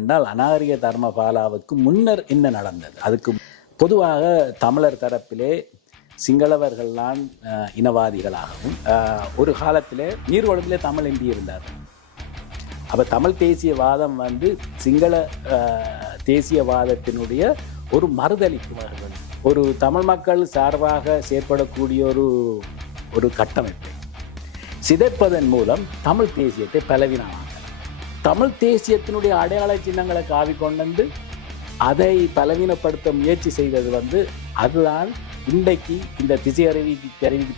என்றால் அநாகரிக தர்மபாலாவுக்கு முன்னர் என்ன நடந்தது? அதுக்கு பொதுவாக தமிழர் தரப்பிலே சிங்களவர்கள்தான் இனவாதிகளாகவும் ஒரு காலத்தில் நீர்வளத்திலே தமிழ் இந்தி இருந்தார். அப்போ தமிழ் தேசியவாதம் சிங்கள தேசியவாதத்தினுடைய ஒரு மறுதளிப்பு, ஒரு தமிழ் மக்கள் சார்பாக செயற்படக்கூடிய ஒரு கட்டமைப்பை சிதைப்பதன் மூலம் தமிழ் தேசியத்தை பலவீனமாக, தமிழ் தேசியத்தினுடைய அடையாள சின்னங்களை காவி கொண்டு அதை பலவீனப்படுத்த முயற்சி செய்தது அதுதான் இன்றைக்கு இந்த திசை அறிவிக்கு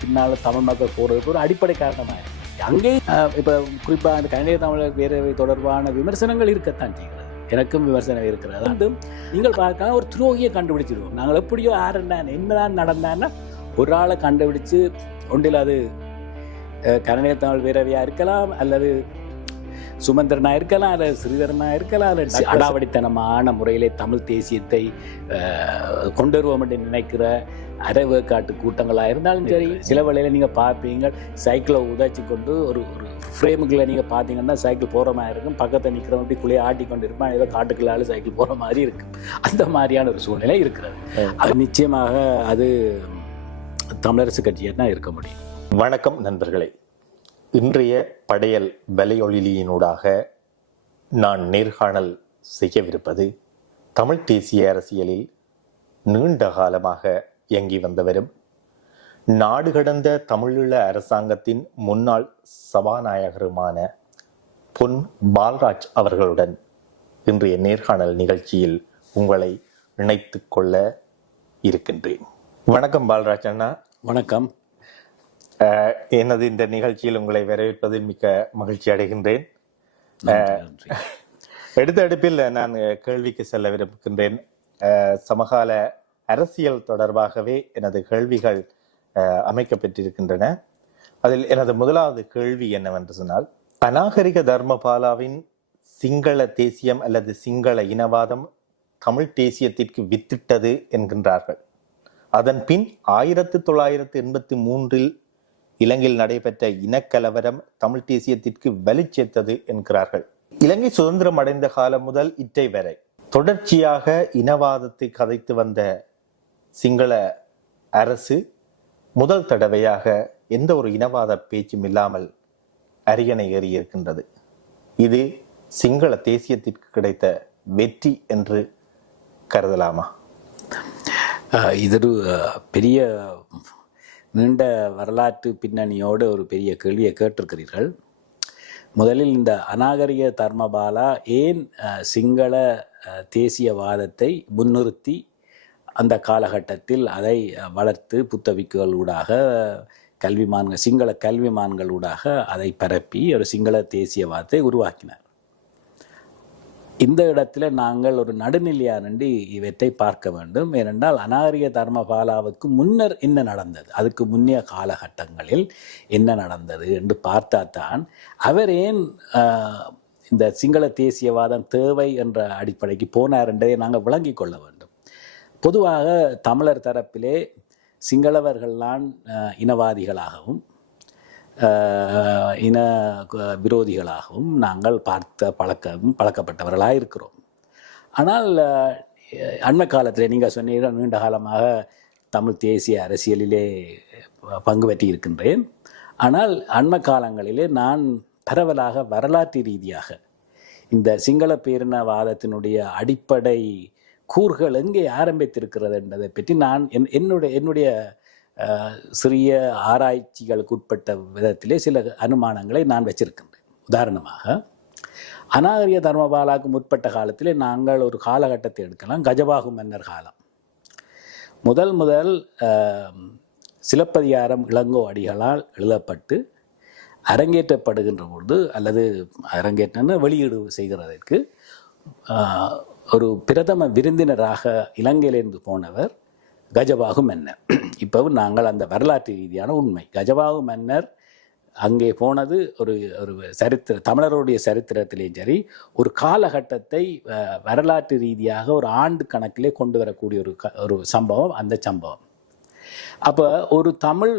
பின்னால் தமிழ் மக்கள் போகிறதுக்கு ஒரு அடிப்படை காரணமாக இருக்குது. அங்கே இப்போ குறிப்பாக அந்த கனடிய தமிழர் பேரவை தொடர்பான விமர்சனங்கள் இருக்கத்தான் செய்கிறது. எனக்கும் விமர்சனம் இருக்கிறது. நீங்கள் பார்க்கலாம், ஒரு துரோகியை கண்டுபிடிச்சிருவோம். நாங்கள் எப்படியோ என்னதான் நடந்தான்னா ஒரு ஆளை கண்டுபிடிச்சு ஒன்றில் அது கனடிய தமிழ் பேரவையாக இருக்கலாம், அல்லது சுமந்திரனா இருக்கலாம், அல்லது ஸ்ரீதரனா இருக்கலாம், அல்லது அடாவடித்தனமான முறையிலே தமிழ் தேசியத்தை கொண்டு வருவோம் என்று நினைக்கிற அரைவேக்காட்டு கூட்டங்களாக இருந்தாலும் சரி. சில வேளையில் நீங்கள் பார்ப்பீங்க, சைக்கிளை உதச்சி கொண்டு ஒரு ஃப்ரேமுக்குள்ளே நீங்கள் பார்த்தீங்கன்னா சைக்கிள் போகிற மாதிரி இருக்கும், பக்கத்தை நிற்கிறவங்க இப்படி குள்ளையே ஆட்டி கொண்டு இருப்பான், ஏதோ காட்டுக்குள்ளால சைக்கிள் போகிற மாதிரி இருக்கும். அந்த மாதிரியான ஒரு சூழ்நிலை இருக்கிறது. அது நிச்சயமாக அது தமிழரசு கட்சியாக தான் இருக்க முடியும். வணக்கம் நண்பர்களே. இன்றைய படையல் வலையொலியினூடாக நான் நேர்காணல் செய்யவிருப்பது தமிழ் தேசிய அரசியலில் நீண்ட காலமாக இயங்கி வந்தவரும் நாடு கடந்த தமிழீழ அரசாங்கத்தின் முன்னாள் சபாநாயகருமான பொன் பால்ராஜ் அவர்களுடன் இன்றைய நேர்காணல் நிகழ்ச்சியில் உங்களை இணைத்து கொள்ள இருக்கின்றேன். வணக்கம் பால்ராஜ் அண்ணா. வணக்கம். எனது இந்த நிகழ்ச்சியில் உங்களை வரவேற்பதில் மிக்க மகிழ்ச்சி அடைகின்றேன். எடுத்த அடுப்பில் நான் கேள்விக்கு செல்ல விரும்புகின்றேன். சமகால அரசியல் தொடர்பாகவே எனது கேள்விகள் அமைக்கப்பட்டிருக்கின்றன. அதில் எனது முதலாவது கேள்வி என்னவென்று சொன்னால், அநாகரிக தர்மபாலாவின் சிங்கள தேசியம் அல்லது சிங்கள இனவாதம் தமிழ் தேசியத்திற்கு வித்திட்டது என்கின்றார்கள். அதன் பின் 1983 இலங்கையில் நடைபெற்ற இனக்கலவரம் தமிழ் தேசியத்திற்கு வலி சேர்த்தது என்கிறார்கள். இலங்கை சுதந்திரம் அடைந்த காலம் முதல் இற்றை வரை தொடர்ச்சியாக இனவாதத்தை கதைத்து வந்த சிங்கள அரசு முதல் தடவையாக எந்த ஒரு இனவாத பேச்சும் இல்லாமல் அரியணை ஏறி இருக்கின்றது. இது சிங்கள தேசியத்திற்கு கிடைத்த வெற்றி என்று கருதலாமா? இது ஒரு பெரிய நீண்ட வரலாற்று பின்னணியோடு ஒரு பெரிய கேள்வியை கேட்டிருக்கிறீர்கள். முதலில் இந்த அநாகரிக தர்மபாலா ஏன் சிங்கள தேசியவாதத்தை முன்னிறுத்தி அந்த காலகட்டத்தில் அதை வளர்த்து புத்தபிக்குகளூடாக சிங்கள கல்விமான்களூடாக அதை பரப்பி ஒரு சிங்கள தேசியவாதத்தை உருவாக்கினார். இந்த இடத்துல நாங்கள் ஒரு நடுநிலையா நின்று இவற்றை பார்க்க வேண்டும். ஏனென்றால் அநாகரிக தர்மபாலாவுக்கு முன்னர் என்ன நடந்தது, அதுக்கு முன்னைய காலகட்டங்களில் என்ன நடந்தது என்று பார்த்தாதான் அவர் ஏன் இந்த சிங்கள தேசியவாதம் தேவை என்ற அடிப்படைக்கு போனார் என்பதை நாங்கள் விளங்கி கொள்ள வேண்டும். பொதுவாக தமிழர் தரப்பிலே சிங்களவர்கள்தான் இனவாதிகளாகவும் இன விரோதிகளாகவும் நாங்கள் பழக்கப்பட்டவர்களாக இருக்கிறோம். ஆனால் அண்மை காலத்தில் நீங்கள் சொன்னீர்கள், நீண்ட காலமாக தமிழ் தேசிய அரசியலிலே பங்கு பெற்றி இருக்கின்றேன். ஆனால் அண்மை காலங்களிலே நான் பரவலாக வரலாற்று ரீதியாக இந்த சிங்கள பேரினவாதத்தினுடைய அடிப்படை கூறுகள் எங்கே ஆரம்பித்திருக்கிறது என்பதை பற்றி நான் என்னுடைய சிறிய ஆராய்ச்சிகளுக்கு உட்பட்ட விதத்திலே சில அனுமானங்களை நான் வச்சிருக்கின்றேன். உதாரணமாக, அநாகரிக தர்மபாலாவுக்கு முற்பட்ட காலத்திலே நாங்கள் ஒரு காலகட்டத்தை எடுக்கலாம். கஜபாகு மன்னர் காலம். முதல் சிலப்பதிகாரம் இளங்கோ அடிகளால் எழுதப்பட்டு அரங்கேற்றப்படுகின்ற பொழுது, அல்லது அரங்கேற்றன்னு வெளியீடு செய்கிறதற்கு ஒரு பிரதம விருந்தினராக இலங்கையிலிருந்து போனவர் கஜபாகு மன்னர். இப்போவும் நாங்கள் அந்த வரலாற்று ரீதியான உண்மை, கஜபாகு மன்னர் அங்கே போனது ஒரு தமிழருடைய சரித்திரத்திலேயும் சரி, ஒரு காலகட்டத்தை வரலாற்று ரீதியாக ஒரு ஆண்டு கணக்கிலே கொண்டு வரக்கூடிய ஒரு சம்பவம் அந்த சம்பவம். அப்போ ஒரு தமிழ்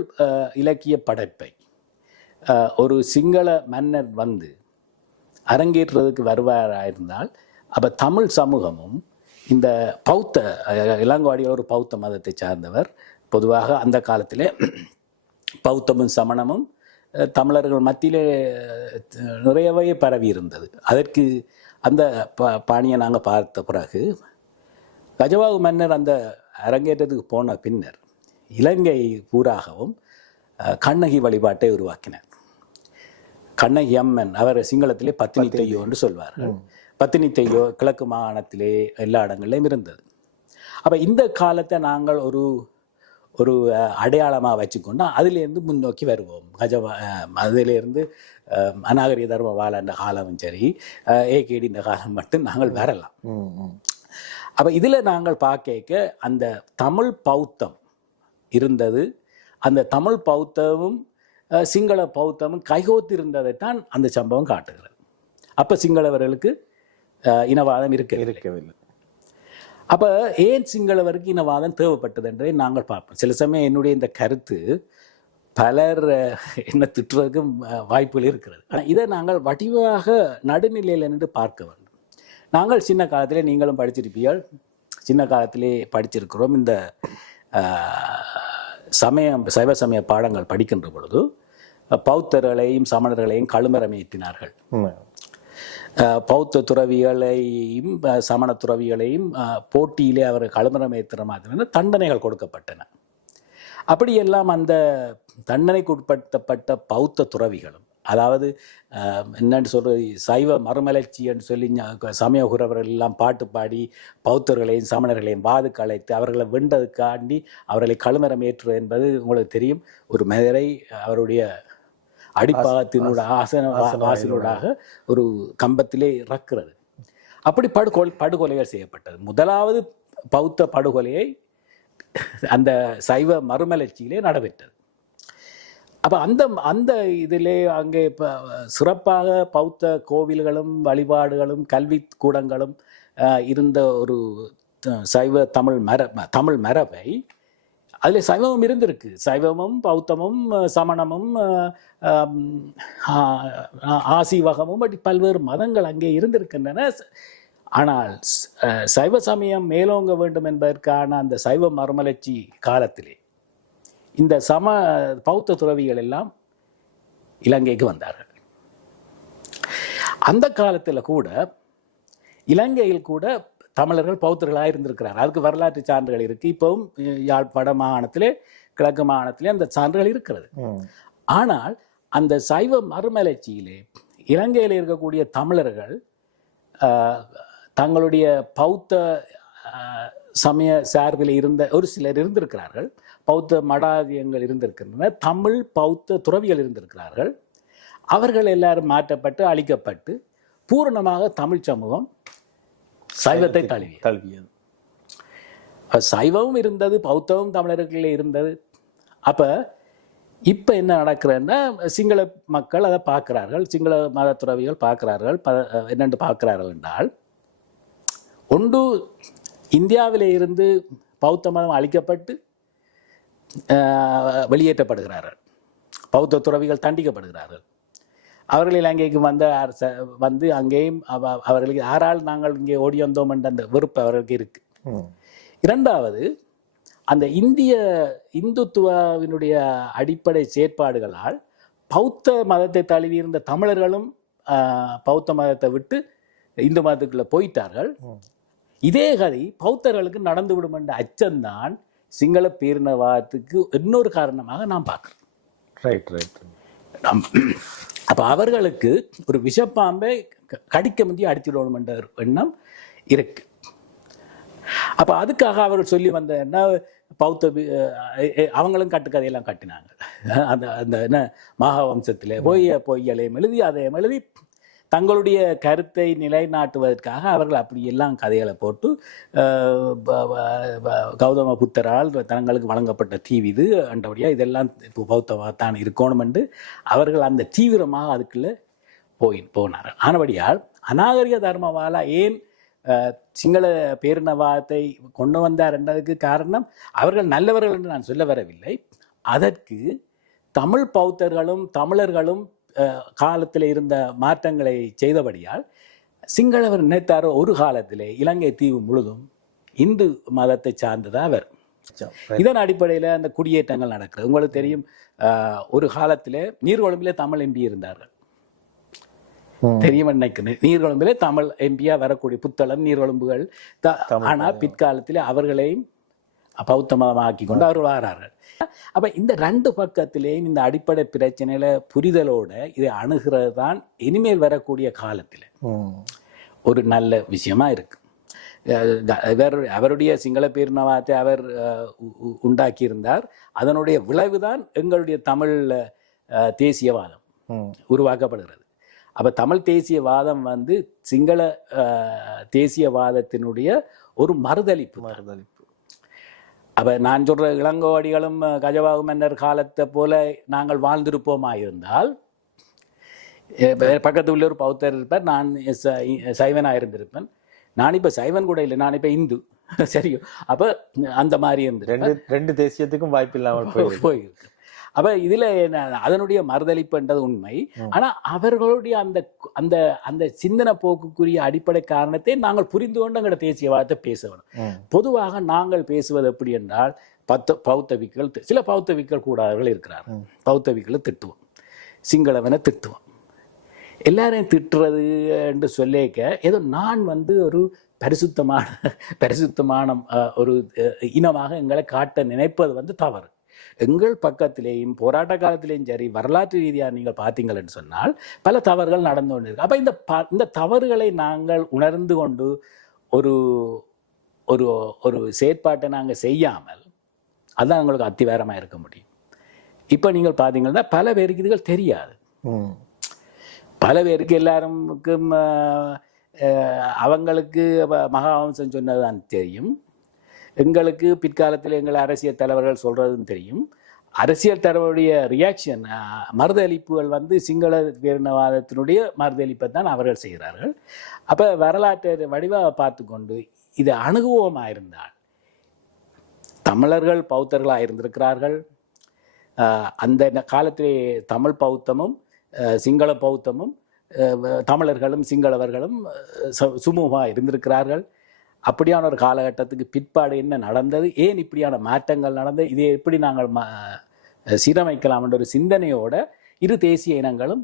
இலக்கிய படைப்பை ஒரு சிங்கள மன்னர் அரங்கேற்றுறதுக்கு வருவாராயிருந்தால் அப்போ தமிழ் சமூகமும் இந்த பௌத்த இளங்கோவடிகள் ஒரு பௌத்த மதத்தை சார்ந்தவர். பொதுவாக அந்த காலத்திலே பௌத்தமும் சமணமும் தமிழர்கள் மத்தியிலே நிறையவே பரவி இருந்தது. அதற்கு அந்த பாணியை நாங்கள் பார்த்த பிறகு கஜவாகு மன்னர் அந்த அரங்கேற்றத்துக்கு போன பின்னர் இலங்கை பூராகவும் கண்ணகி வழிபாட்டை உருவாக்கினார். கண்ணகி அம்மன், அவர் சிங்களத்திலே பத்தினி தெய்யோ என்று சொல்வார்கள். பத்தினி தெய்யோ கிழக்கு மாகாணத்திலே எல்லா இடங்களிலும் இருந்தது. அப்போ இந்த காலத்தை நாங்கள் ஒரு ஒரு அடையாளமாக வச்சுக்கொண்டு அதிலேருந்து முன்னோக்கி வருவோம். அதிலேருந்து அநாகரிக தர்மவால என்ற காலமும் சரி, ஏகேடி இந்த காலம் மட்டும் நாங்கள் வரலாம். அப்போ இதில் நாங்கள் பார்க்க அந்த தமிழ் பௌத்தம் இருந்தது. அந்த தமிழ் பௌத்தமும் சிங்கள பௌத்தமும் கைகோத்து இருந்ததைத்தான் அந்த சம்பவம் காட்டுகிறது. அப்போ சிங்களவர்களுக்கு இனவாதம் இருக்கவில்லை. அப்போ ஏன் சிங்களவருக்கு இனவாதம் தேவைப்பட்டது என்றே நாங்கள் பார்ப்போம். சில சமயம் என்னுடைய இந்த கருத்து பலர் என்ன திட்டுறதுக்கும் வாய்ப்புகள் இருக்கிறது. ஆனால் இதை நாங்கள் வடிவாக நடுநிலையில் நின்று பார்க்க வேண்டும். நாங்கள் சின்ன காலத்திலே, நீங்களும் படிச்சிருப்பீர்கள், சின்ன காலத்திலே படிச்சிருக்கிறோம். இந்த சைவ சமய பாடங்கள் படிக்கின்ற பொழுது பௌத்தர்களையும் சமணர்களையும் கழுமரமேற்றினார்கள். பௌத்த துறவிகளையும் சமண துறவிகளையும் போட்டியிலே அவர் கழுமரமேற்றுற மாதிரி தண்டனைகள் கொடுக்கப்பட்டன. அப்படியெல்லாம் அந்த தண்டனைக்கு உட்படுத்தப்பட்ட பௌத்த துறவிகளும், அதாவது என்னன்னு சொல்றது, சைவ மறுமலர்ச்சின்னு சொல்லி சமயகுரவர்கள் எல்லாம் பாட்டு பாடி பௌத்தர்களையும் சமணர்களையும் வாதுக்கு அழைத்து அவர்களை வென்றதுக்காண்டி அவர்களை கழுமரமேற்றுவது என்பது உங்களுக்கு தெரியும். ஒரு மனிதரை அவருடைய அடிப்பாகத்தினோட வாசலூடாக ஒரு கம்பத்திலே இறக்கிறது. அப்படி படுகொலைகள் செய்யப்பட்டது. முதலாவது பௌத்த படுகொலையை அந்த சைவ மறுமலர்ச்சியிலே நடைபெற்றது. அப்போ அந்த இதிலே அங்கே இப்போ சிறப்பாக பௌத்த கோவில்களும் வழிபாடுகளும் கல்வி கூடங்களும் இருந்த ஒரு சைவ தமிழ் மரபை அதில் சைவமும் இருந்திருக்கு. சைவமும் பௌத்தமும் சமணமும் ஆசீவகமும் அப்படி பல்வேறு மதங்கள் அங்கே இருந்திருக்கின்றன. ஆனால் சைவ சமயம் மேலோங்க வேண்டும் என்பதற்கான அந்த சைவ மறுமலர்ச்சி காலத்திலே இந்த பௌத்த துறவிகள் எல்லாம் இலங்கைக்கு வந்தார்கள். அந்த காலத்தில் கூட இலங்கையில் கூட தமிழர்கள் பௌத்தர்களாக இருந்திருக்கிறார். அதுக்கு வரலாற்று சான்றுகள் இருக்கு. இப்பவும் வட மாகாணத்திலே கிழக்கு மாகாணத்திலே அந்த சான்றுகள் இருக்கிறது. ஆனால் அந்த சைவ மறுமலர்ச்சியிலே இலங்கையில் இருக்கக்கூடிய தமிழர்கள் தங்களுடைய பௌத்த சமய சார்பில் இருந்த ஒரு சிலர் இருந்திருக்கிறார்கள். பௌத்த மடாதியங்கள் இருந்திருக்கின்றன. தமிழ் பௌத்த துறவிகள் இருந்திருக்கிறார்கள். அவர்கள் எல்லாரும் மாற்றப்பட்டு அழிக்கப்பட்டு பூரணமாக தமிழ் சமூகம் சைவத்தை தழுவியது. சைவமும் இருந்தது, பௌத்தமும் தமிழர்களே இருந்தது. அப்போ இப்போ என்ன நடக்கிறன்னா, சிங்கள மக்கள் அதை பார்க்கிறார்கள், சிங்கள மத துறவிகள் பார்க்கிறார்கள். என்னென்று பார்க்கிறார்கள் என்றால், ஒன்று இந்தியாவிலே இருந்து பௌத்த மதம் அழிக்கப்பட்டு வெளியேற்றப்படுகிறார்கள், பௌத்த துறவிகள் தண்டிக்கப்படுகிறார்கள். அவர்கள் இலங்கைக்கு வந்து அங்கேயும் அவர்களுக்கு யாரால் நாங்கள் இங்கே ஓடி வந்தோம் என்ற அந்த வெறுப்பு அவர்களுக்கு இருக்கு. இரண்டாவது, அந்த இந்துத்துவாவினுடைய அடிப்படை செயற்பாடுகளால் பௌத்த மதத்தை தழுவி இருந்த தமிழர்களும் பௌத்த மதத்தை விட்டு இந்து மதத்துக்குள்ள போயிட்டார்கள். இதே கதை பௌத்தர்களுக்கு நடந்துவிடும் என்ற அச்சம்தான் சிங்கள பேரினவாதத்துக்கு இன்னொரு காரணமாக நாம் பார்க்கிறோம். அப்போ அவர்களுக்கு ஒரு விஷப்பாம்பை கடிக்க முந்தைய அடித்துவிடணும் என்ற எண்ணம் இருக்கு. அப்போ அதுக்காக அவர்கள் சொல்லி வந்த என்ன, பௌத்த அவங்களும் கட்டுக்கதையெல்லாம் கட்டினாங்க. அந்த என்ன மகாவம்சத்தில் பொய்யலையும் எழுதி அதையும் எழுதி தங்களுடைய கருத்தை நிலைநாட்டுவதற்காக அவர்கள் அப்படியெல்லாம் கதைகளை போட்டு கௌதம புத்தரால் தங்களுக்கு வழங்கப்பட்ட தீவு இது அண்டபடியாக இதெல்லாம் இப்போ பௌத்தமாக தான் இருக்கணும் என்று அவர்கள் அந்த தீவிரமாக அதுக்குள்ளே போனார்கள். ஆனபடியால் அநாகரிக தர்மவாலா ஏன் சிங்கள பேரினவாதத்தை கொண்டு வந்தார் என்றதுக்கு காரணம் அவர்கள் நல்லவர்கள் என்று நான் சொல்ல வரவில்லை. அதற்கு தமிழ் பௌத்தர்களும் தமிழர்களும் காலத்தில் இருந்த மாற்றங்களை செய்தபடியால் சிங்களவர் நினைத்தாரோ ஒரு காலத்திலே இலங்கை தீவு முழுதும் இந்து மதத்தை சார்ந்ததா அவர். இதன் அடிப்படையில் அந்த குடியேற்றங்கள் நடக்கிறது. உங்களுக்கு தெரியும், ஒரு காலத்திலே நீர்கொழும்பிலே தமிழ் எம்பி இருந்தார்கள், தெரியும் நினைக்கிறேன். நீர்கொழும்பிலே தமிழ் எம்பியா வரக்கூடிய புத்தளம் நீர்கொழும்புகள். ஆனால் பிற்காலத்திலே அவர்களையும் பௌத்த மதமாக்கி கொண்டு அவர்கள் வரார்கள். அப்ப இந்த ரெண்டு பக்கத்திலேயும் இந்த அடிப்படை பிரச்சனையில புரிதலோட இதை அணுகிறது தான் இனிமேல் வரக்கூடிய காலத்தில் ஒரு நல்ல விஷயமா இருக்கு. அவருடைய சிங்கள பேரினவாதத்தை அவர் உண்டாக்கியிருந்தார். அதனுடைய விளைவுதான் எங்களுடைய தமிழ் தேசியவாதம் உருவாக்கப்படுகிறது. அப்ப தமிழ் தேசியவாதம் சிங்கள தேசியவாதத்தினுடைய ஒரு மறுதளிப்பு. அப்ப நான் சொல்ற இளங்கோவடிகளும் கஜபாகு மன்னர் காலத்தை போல நாங்கள் வாழ்ந்திருப்போமாயிருந்தால், பக்கத்து உள்ள ஒரு பௌத்தர் இருப்பார், நான் சைவனாக இருந்திருப்பேன். நான் இப்ப சைவன் கூட இல்லை, நான் இப்ப இந்து. சரியோ? அப்ப அந்த மாதிரி இருந்து ரெண்டு தேசியத்துக்கும் வாய்ப்பு இல்லாமல் போயிருக்கு. அப்ப இதுல அதனுடைய மறுதளிப்புன்றது உண்மை. ஆனா அவர்களுடைய அந்த அந்த அந்த சிந்தனை போக்குக்குரிய அடிப்படை காரணத்தை நாங்கள் புரிந்து கொண்டு எங்களோட தேசியவாதத்தை பேச வேணும். பொதுவாக நாங்கள் பேசுவது எப்படி என்றால், பௌத்தவிக்கள், சில பௌத்தவிக்கள் கூடாதவர்கள் இருக்கிறார்கள். பௌத்தவிக்களை திட்டுவோம், சிங்களவனை திட்டுவோம், எல்லாரையும் திட்டுறது என்று சொல்லிக்க ஏதோ நான் ஒரு பரிசுத்தமான ஒரு இனமாக எங்களை காட்ட நினைப்பது தவறு. எங்கள் பக்கத்திலேயும் போராட்ட காலத்திலேயும் சரி, வரலாற்று ரீதியாக நீங்கள் பார்த்தீங்கன்னு சொன்னால் பல தவறுகள் நடந்து கொண்டு இருக்கு. அப்ப இந்த தவறுகளை நாங்கள் உணர்ந்து கொண்டு ஒரு ஒரு ஒரு செயற்பாட்டை நாங்கள் செய்யாமல் அதுதான் எங்களுக்கு அத்திவாரமாக இருக்க முடியும். இப்போ நீங்கள் பார்த்தீங்கன்னா பல பேருக்கு இதுகள் தெரியாது. பல பேருக்கு எல்லாருக்கும் அவங்களுக்கு மகாவம்சம் சொன்னதுதான் தெரியும். எங்களுக்கு பிற்காலத்தில் எங்கள் அரசியல் தலைவர்கள் சொல்றதும் தெரியும். அரசியல் தலைவருடைய ரியாக்ஷன், மறுதளிப்புகள் சிங்கள பேரினவாதத்தினுடைய மறுதளிப்பை தான் அவர்கள் செய்கிறார்கள். அப்ப வரலாற்று வடிவாக பார்த்து கொண்டு இது அணுகுவோமாயிருந்தால், தமிழர்கள் பௌத்தர்களாக இருந்திருக்கிறார்கள். அந்த காலத்திலே தமிழ் பௌத்தமும் சிங்கள பௌத்தமும் தமிழர்களும் சிங்களவர்களும் சுமூகமாக இருந்திருக்கிறார்கள். அப்படியான ஒரு காலகட்டத்துக்கு பிற்பாடு என்ன நடந்தது, ஏன் இப்படியான மாற்றங்கள் நடந்தது, இதை எப்படி நாங்கள் சீரமைக்கலாம் என்ற ஒரு சிந்தனையோட இரு தேசிய இனங்களும்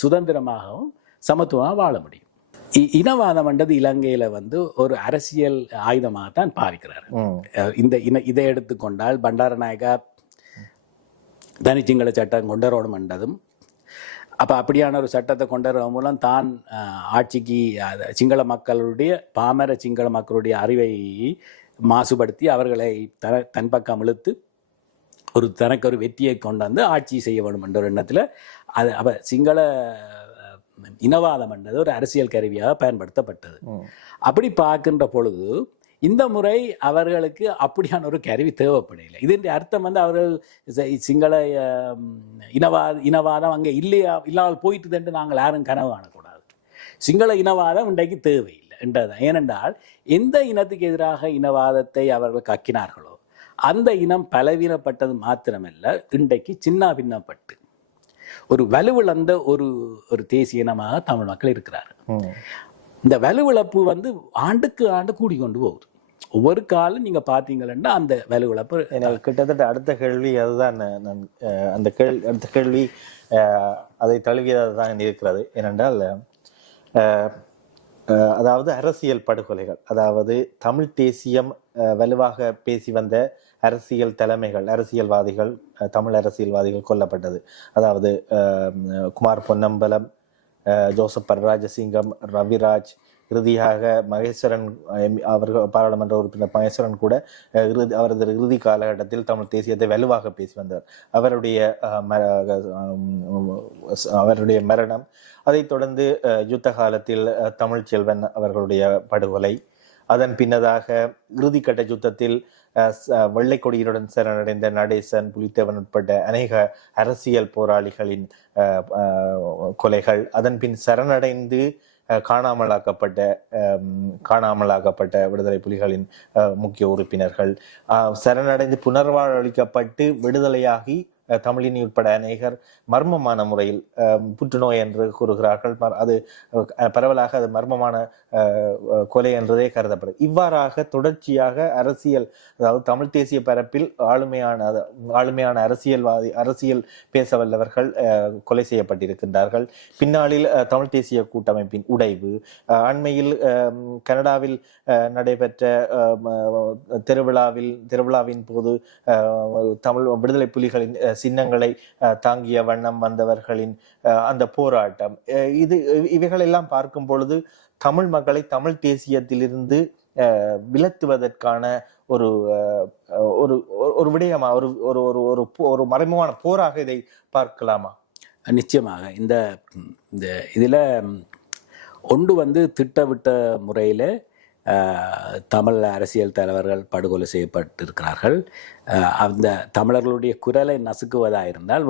சுதந்திரமாகவும் சமத்துவமாக வாழ முடியும். இனவாதம் என்றது இலங்கையில ஒரு அரசியல் ஆயுதமாகத்தான் பாவிக்கிறார். இதை எடுத்துக்கொண்டால் பண்டாரநாயகா தனிச்சிங்கள சட்டம் கொண்டரோடும் என்றதும், அப்போ அப்படியான ஒரு சட்டத்தை கொண்டு மூலம் தான் ஆட்சிக்கு சிங்கள மக்களுடைய பாமர சிங்கள மக்களுடைய அறிவை மாசுபடுத்தி அவர்களை தன் பக்கம் இழுத்து தனக்கு ஒரு வெற்றியை கொண்டாந்து ஆட்சி செய்ய வேண்டும் என்ற ஒரு எண்ணத்தில் அப்போ சிங்கள இனவாதம் என்றது ஒரு அரசியல் கருவியாக பயன்படுத்தப்பட்டது. அப்படி பார்க்கின்ற பொழுது இந்த முறை அவர்களுக்கு அப்படியான ஒரு கருவி தேவைப்படவில்லை. இதன் அர்த்தம் அவர்கள் சிங்கள இனவாதம் அங்கே இல்லாமல் போயிட்டு என்று நாங்கள் யாரும் கனவு காணக்கூடாது. சிங்கள இனவாதம் இன்றைக்கு தேவையில்லை என்றதான். ஏனென்றால் எந்த இனத்துக்கு எதிராக இனவாதத்தை அவர்கள் கக்கினார்களோ அந்த இனம் பலவீனப்பட்டது மாத்திரமல்ல, இன்றைக்கு சின்ன பின்னப்பட்டு ஒரு வலுவிழந்த ஒரு தேசிய இனமாக தமிழ் மக்கள் இருக்கிறார்கள். இந்த வலுவிழப்பு ஆண்டுக்கு ஆண்டு கூடிக்கொண்டு போகுது. ஒவ்வொரு காலம் நீங்க பாத்தீங்கன்னா அந்த வலுவிழப்பு கிட்டத்தட்ட அடுத்த கேள்வி அதுதான். அடுத்த கேள்வி அதை தழுவியதாக தான் இருக்கிறது. ஏனென்றால் அதாவது அரசியல் படுகொலைகள், அதாவது தமிழ் தேசியம் வலுவாக பேசி வந்த அரசியல் தலைமைகள், அரசியல்வாதிகள், தமிழ் அரசியல்வாதிகள் கொல்லப்பட்டது. அதாவது குமார் பொன்னம்பலம், ஜோசப் பரராஜசிங்கம், ரவிராஜ், இறுதியாக மகேஸ்வரன் அவர்கள் பாராளுமன்ற உறுப்பினர் மகேஸ்வரன் கூட அவரது இறுதி காலகட்டத்தில் தமிழ் தேசியத்தை வலுவாக பேசி வந்தார். அவருடைய மரணம், அதைத் தொடர்ந்து யுத்த காலத்தில் தமிழ் செல்வன் அவர்களுடைய படுகொலை, அதன் பின்னதாக இறுதிக்கட்ட யுத்தத்தில் வெள்ளை கொடியினுடன் சரணடைந்த நடேசன், புலித்தேவன் உட்பட்ட அநேக அரசியல் போராளிகளின் கொலைகள், அதன் பின் சரணடைந்து காணாமலாக்கப்பட்ட விடுதலை புலிகளின் முக்கிய உறுப்பினர்கள், சரணடைந்து புனர்வாழ்வளிக்கப்பட்டு விடுதலையாகி தமிழினி உட்பட அநேகர் மர்மமான முறையில் புற்றுநோய் என்று கூறுகிறார்கள். அது பரவலாக அது மர்மமான கொலை என்றதே கருதப்படும். இவ்வாறாக தொடர்ச்சியாக அரசியல், அதாவது தமிழ் தேசிய பரப்பில் ஆளுமையான அரசியல் பேச வல்லவர்கள் கொலை செய்யப்பட்டிருக்கின்றார்கள். பின்னாளில் தமிழ் தேசிய கூட்டமைப்பின் உடைவு, அண்மையில் கனடாவில் நடைபெற்ற திருவிழாவின் போது தமிழ் விடுதலை புலிகளின் சின்னங்களை தாங்கிய வண்ணம் வந்தவர்களின் அந்த போராட்டம், இவைகளெல்லாம் பார்க்கும் பொழுது தமிழ் மக்களை தமிழ் தேசியத்திலிருந்து விலத்துவதற்கான ஒரு ஒரு விடயமா, ஒரு மறைமுகமான போராக இதை பார்க்கலாமா? நிச்சயமாக. இந்த இதுல ஒன்று திட்டமிட்ட முறையில் தமிழ் அரசியல் தலைவர்கள் படுகொலை செய்யப்பட்டிருக்கிறார்கள். அந்த தமிழர்களுடைய குரலை நசுக்குவதாக இருந்தால்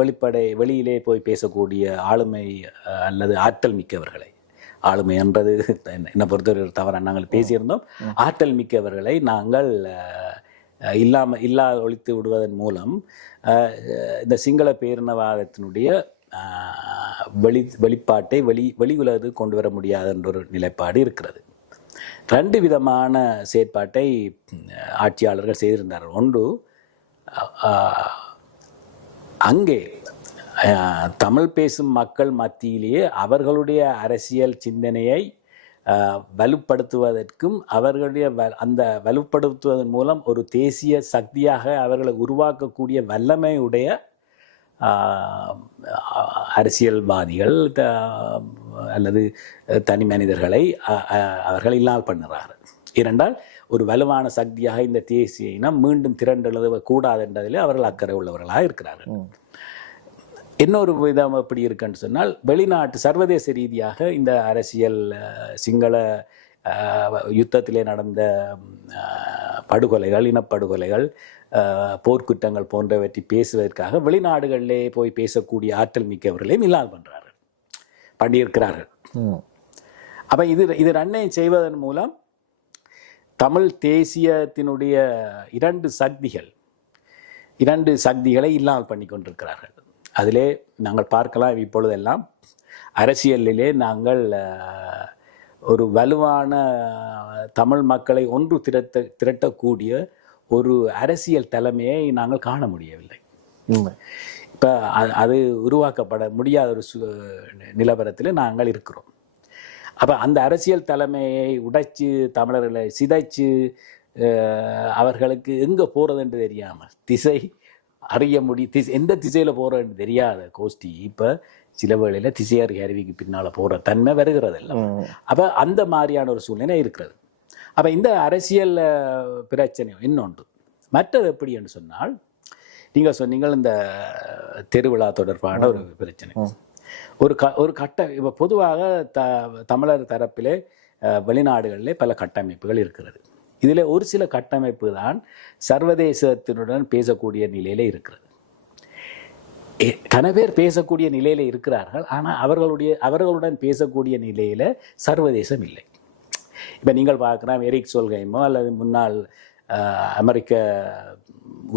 வெளியிலே போய் பேசக்கூடிய ஆளுமை அல்லது ஆற்றல் மிக்கவர்களை, ஆளுமை என்றது என்னை பொறுத்தவரை ஒரு தவறாக நாங்கள் பேசியிருந்தோம், ஆற்றல் மிக்கவர்களை நாங்கள் ஒழித்து விடுவதன் மூலம் இந்த சிங்கள பேரினவாதத்தினுடைய வெளிப்பாட்டை வெளி உலகு கொண்டு வர முடியாது என்ற ஒரு நிலைப்பாடு இருக்கிறது. ரெண்டு விதமான செயற்பாட்டை ஆட்சியாளர்கள் செய்திருந்தார்கள். ஒன்று, அங்கே தமிழ் பேசும் மக்கள் மத்தியிலேயே அவர்களுடைய அரசியல் சிந்தனையை வலுப்படுத்துவதற்கும் அவர்களுடைய அந்த வலுப்படுத்துவதன் மூலம் ஒரு தேசிய சக்தியாக அவர்களை உருவாக்கக்கூடிய வல்லமையுடைய அரசியல்வாதிகள் அல்லது தனி மனிதர்களை அவர்கள் இல்லாமல் பண்ணுறார்கள். ஏனென்றால் ஒரு வலுவான சக்தியாக இந்த தேசிய இனம் மீண்டும் திரண்டெழுத கூடாது என்றதிலே அவர்கள் அக்கறை உள்ளவர்களாக இருக்கிறார்கள். இன்னொரு விதம் எப்படி இருக்குன்னு சொன்னால், வெளிநாட்டு சர்வதேச ரீதியாக இந்த அரசியல் சிங்கள யுத்தத்திலே நடந்த படுகொலைகள், இனப்படுகொலைகள், போர்க்குற்றங்கள் போன்றவற்றை பேசுவதற்காக வெளிநாடுகளிலே போய் பேசக்கூடிய ஆற்றல் மிக்கவர்களையும் இல்லாமல் பண்ணியிருக்கிறார்கள். அப்போ இது ரெண்டையும் செய்வதன் மூலம் தமிழ் தேசியத்தினுடைய இரண்டு சக்திகளை இல்லாமல் பண்ணி கொண்டிருக்கிறார்கள். அதிலே நாங்கள் பார்க்கலாம், இப்பொழுதெல்லாம் அரசியலிலே நாங்கள் ஒரு வலுவான தமிழ் மக்களை ஒன்று திரட்டக்கூடிய ஒரு அரசியல் தலைமையை நாங்கள் காண முடியவில்லை. இப்போ அது உருவாக்கப்பட முடியாத ஒரு நிலவரத்தில் நாங்கள் இருக்கிறோம். அப்போ அந்த அரசியல் தலைமையை உடைச்சு, தமிழர்களை சிதைச்சு, அவர்களுக்கு எங்கே போகிறதுன்னு தெரியாமல் திசை அறிய எந்த திசையில் போகிறன்னு தெரியாத கோஷ்டி இப்போ சில வேளையில் திசையறி அருவிக்கு பின்னால் போகிற தன்மை வருகிறதில்ல. அப்போ அந்த மாதிரியான ஒரு சூழ்நிலை இருக்கிறது. அப்போ இந்த அரசியல் பிரச்சனை இன்னொன்று. மற்றது எப்படி என்று சொன்னால், நீங்கள் சொன்னீங்கள் இந்த திருவிழா தொடர்பான ஒரு பிரச்சனை. ஒரு இப்போ பொதுவாக தமிழர் தரப்பிலே வெளிநாடுகளிலே பல கட்டமைப்புகள் இருக்கிறது. இதில் ஒரு சில கட்டமைப்பு தான் சர்வதேசத்தினுடன் பேசக்கூடிய நிலையில் இருக்கிறது. கன பேர் பேசக்கூடிய நிலையில் இருக்கிறார்கள், ஆனால் அவர்களுடன் பேசக்கூடிய நிலையில் சர்வதேசம் இல்லை. இப்போ நீங்கள் பார்க்கலாம், எரிக் சோல்ஹெய்மோ அல்லது முன்னாள் அமெரிக்க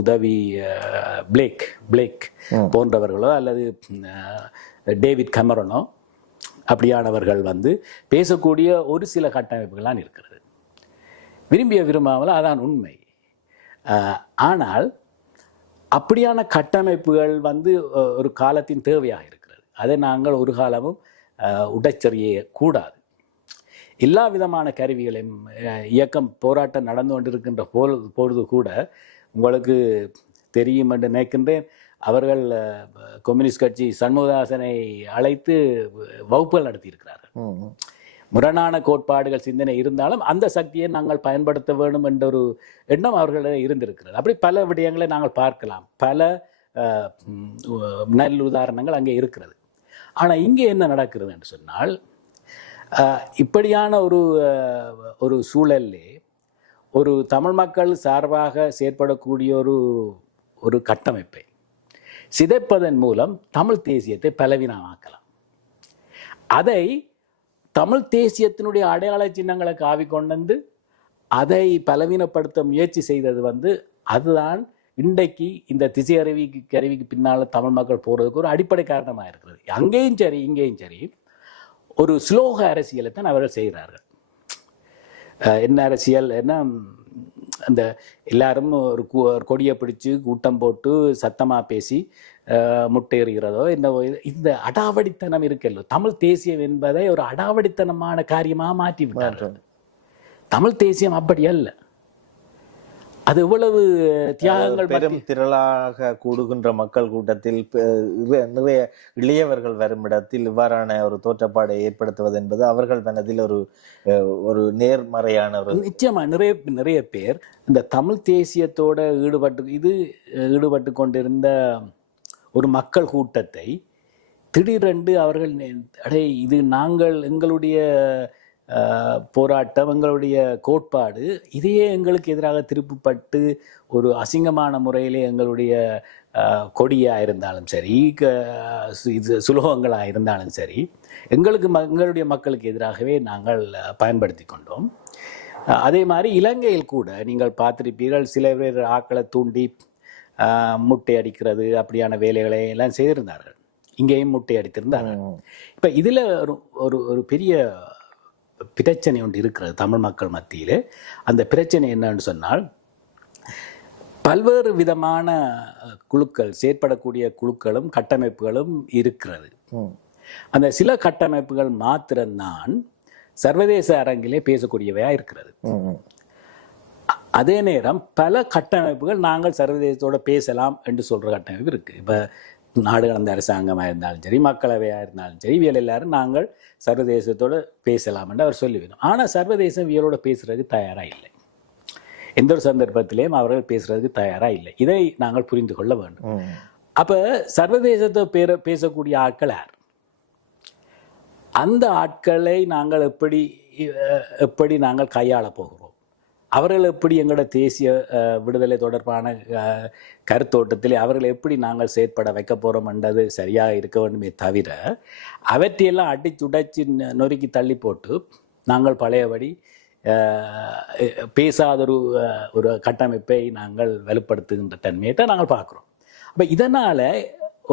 உதவி பிளேக் போன்றவர்களோ அல்லது டேவிட் கமரனோ அப்படியானவர்கள் பேசக்கூடிய ஒரு சில கட்டமைப்புகள்லாம் இருக்கிறது. விரும்பாமல் அதான் உண்மை. ஆனால் அப்படியான கட்டமைப்புகள் ஒரு காலத்தின் தேவையாக இருக்கிறது. அதை நாங்கள் ஒரு காலமும் உடைச்செறிய கூடாது. எல்லா விதமான கருவிகளையும் இயக்கம் போராட்டம் நடந்து கொண்டிருக்கின்ற பொழுது கூட உங்களுக்கு தெரியும் என்று நினைக்கின்றேன், அவர்கள் கம்யூனிஸ்ட் கட்சி சண்முகதாசனை அழைத்து வகுப்புகள் நடத்தியிருக்கிறார்கள். முரணான கோட்பாடுகள் சிந்தனை இருந்தாலும் அந்த சக்தியை நாங்கள் பயன்படுத்த வேண்டும் என்ற ஒரு எண்ணம் அவர்களிடம் இருந்திருக்கிறது. அப்படி பல விடயங்களை நாங்கள் பார்க்கலாம். பல நல்ல உதாரணங்கள் அங்கே இருக்கிறது. ஆனால் இங்கே என்ன நடக்கிறது என்று சொன்னால், இப்படியான ஒரு சூழலே ஒரு தமிழ் மக்கள் சார்பாக செயற்படக்கூடிய ஒரு கட்டமைப்பை சிதைப்பதன் மூலம் தமிழ் தேசியத்தை பலவீனமாக்கலாம். அதை தமிழ் தேசியத்தினுடைய அடையாள சின்னங்களை காவி கொண்டு அதை பலவீனப்படுத்த முயற்சி செய்தது அதுதான் இன்றைக்கு இந்த திசை கருவிக்கு பின்னால் தமிழ் மக்கள் போகிறதுக்கு ஒரு அடிப்படை காரணமாக இருக்கிறது. அங்கேயும் சரி இங்கேயும் சரி ஒரு ஸ்லோக அரசியலை தான் அவர்கள் செய்கிறார்கள். என்ன அரசியல் என்ன, அந்த எல்லாரும் ஒரு கொடியை பிடிச்சு கூட்டம் போட்டு சத்தமாக பேசி முட்டேறுகிறதோ இந்த அடாவடித்தனம் இருக்கല്ലോ. தமிழ் தேசியம் என்பதை ஒரு அடாவடித்தனமான காரியமாக மாற்றி விட்டார்கள். தமிழ் தேசியம் அப்படி அல்ல. அது எவ்வளவு தியாகங்கள், பெரும் திரளாக கூடுகின்ற மக்கள் கூட்டத்தில் நிறைய இளையவர்கள் வரும் இடத்தில் இவ்வாறான ஒரு தோற்றப்பாடை ஏற்படுத்துவது என்பது அவர்கள் மனதில் ஒரு நேர்மறையான ஒரு நிச்சயமா நிறைய பேர் இந்த தமிழ் தேசியத்தோட ஈடுபட்டு கொண்டிருந்த ஒரு மக்கள் கூட்டத்தை திடீரென்று அவர்கள் இது நாங்கள் எங்களுடைய போராட்டம், எங்களுடைய கோட்பாடு இதையே எங்களுக்கு எதிராக திருப்பப்பட்டு ஒரு அசிங்கமான முறையிலே எங்களுடைய கொடியாக இருந்தாலும் சரி, இது சுலோகங்களாக இருந்தாலும் சரி, எங்களுடைய மக்களுக்கு எதிராகவே நாங்கள் பயன்படுத்தி கொண்டோம். அதே மாதிரி இலங்கையில் கூட நீங்கள் பார்த்திருப்பீர்கள், சில பேர் ஆக்களை தூண்டி முட்டை அடிக்கிறது அப்படியான வேலைகளை எல்லாம் செய்திருந்தார்கள். இங்கேயும் முட்டை அடித்திருந்தார்கள். இப்போ இதில் ஒரு பெரிய பிரச்சனை ஒன்று இருக்கிறது தமிழ் மக்கள் மத்தியில். அந்த பிரச்சனை என்னன்னு சொன்னால், பல்வேறு விதமான குழுக்கள், செயற்படக்கூடிய குழுக்களும் கட்டமைப்புகளும் இருக்கிறது. அந்த சில கட்டமைப்புகள் மாத்திரம்தான் சர்வதேச அரங்கிலே பேசக்கூடியவையா இருக்கிறது. அதே நேரம் பல கட்டமைப்புகள் நாங்கள் சர்வதேசத்தோட பேசலாம் என்று சொல்ற கட்டமைப்பு இருக்கு. இப்போ நாடு கடந்த அரசாங்கமாக இருந்தாலும் சரி, மக்களவையாக இருந்தாலும் சரி, இவியல் எல்லாரும் நாங்கள் சர்வதேசத்தோடு பேசலாம் என்று அவர் சொல்லிவிடும். ஆனால் சர்வதேசம் இவியலோட பேசுறதுக்கு தயாராக இல்லை. எந்த ஒரு சந்தர்ப்பத்திலையும் அவர்கள் பேசுறதுக்கு தயாராக இல்லை. இதை நாங்கள் புரிந்து கொள்ள வேண்டும். அப்போ சர்வதேசத்தை பேசக்கூடிய ஆட்கள் யார்? அந்த ஆட்களை நாங்கள் எப்படி நாங்கள் கையாள போகிறோம்? அவர்கள் எப்படி எங்களோட தேசிய விடுதலை தொடர்பான கருத்தோட்டத்தில் அவர்கள் எப்படி நாங்கள் செயற்பட வைக்க போகிறோம் என்றது சரியாக இருக்க வேண்டுமே தவிர, அவற்றையெல்லாம் அடிச்சுடைச்சி நொறுக்கி தள்ளி போட்டு நாங்கள் பழையபடி பேசாதொரு கட்டமைப்பை நாங்கள் வலுப்படுத்துகின்ற தன்மையை தான் நாங்கள் பார்க்குறோம். அப்போ இதனால்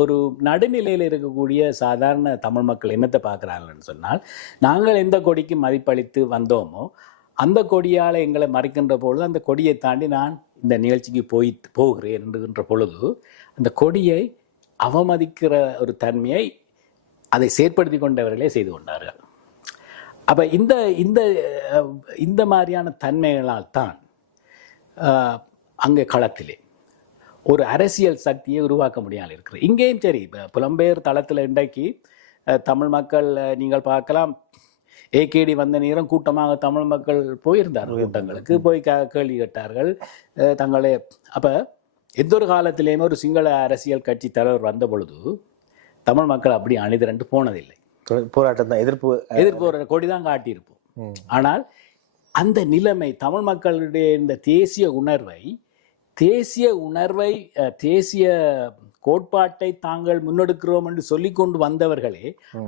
ஒரு நடுநிலையில் இருக்கக்கூடிய சாதாரண தமிழ் மக்கள் என்னத்தை பார்க்குறாங்கன்னு சொன்னால், நாங்கள் எந்த கொடிக்கு மதிப்பளித்து வந்தோமோ அந்த கொடியால் எங்களை மறைக்கின்ற பொழுது, அந்த கொடியை தாண்டி நான் இந்த நிகழ்ச்சிக்கு போகிறேன் என்கின்ற பொழுது, அந்த கொடியை அவமதிக்கிற ஒரு தன்மையை அதை செயற்படுத்தி கொண்டவர்களே செய்து கொண்டார்கள். அப்போ இந்த மாதிரியான தன்மைகளால் தான் அங்கே களத்திலே ஒரு அரசியல் சக்தியை உருவாக்க முடியாது இருக்கிறது. இங்கேயும் சரி, இப்போ புலம்பெயர் தளத்தில் இன்றைக்கு தமிழ் மக்கள் நீங்கள் பார்க்கலாம், ஏகேடி வந்த நேரம் கூட்டமாக தமிழ் மக்கள் போயிருந்தார்கள். கூட்டங்களுக்கு போய் கேள்வி கேட்டார்கள் தங்களே. அப்போ எந்த ஒரு காலத்திலேயுமே ஒரு சிங்கள அரசியல் கட்சி தலைவர் வந்த பொழுது தமிழ் மக்கள் அப்படி அணிதிரண்டு போனதில்லை. போராட்டம் தான், எதிர்ப்பு கொடிதான் காட்டியிருப்போம். ஆனால் அந்த நிலைமை தமிழ் மக்களுடைய இந்த தேசிய கோட்பாட்டை தாங்கள் முன்னெடுக்கிறோம் என்று சொல்லிக்கொண்டு வந்தவர்களே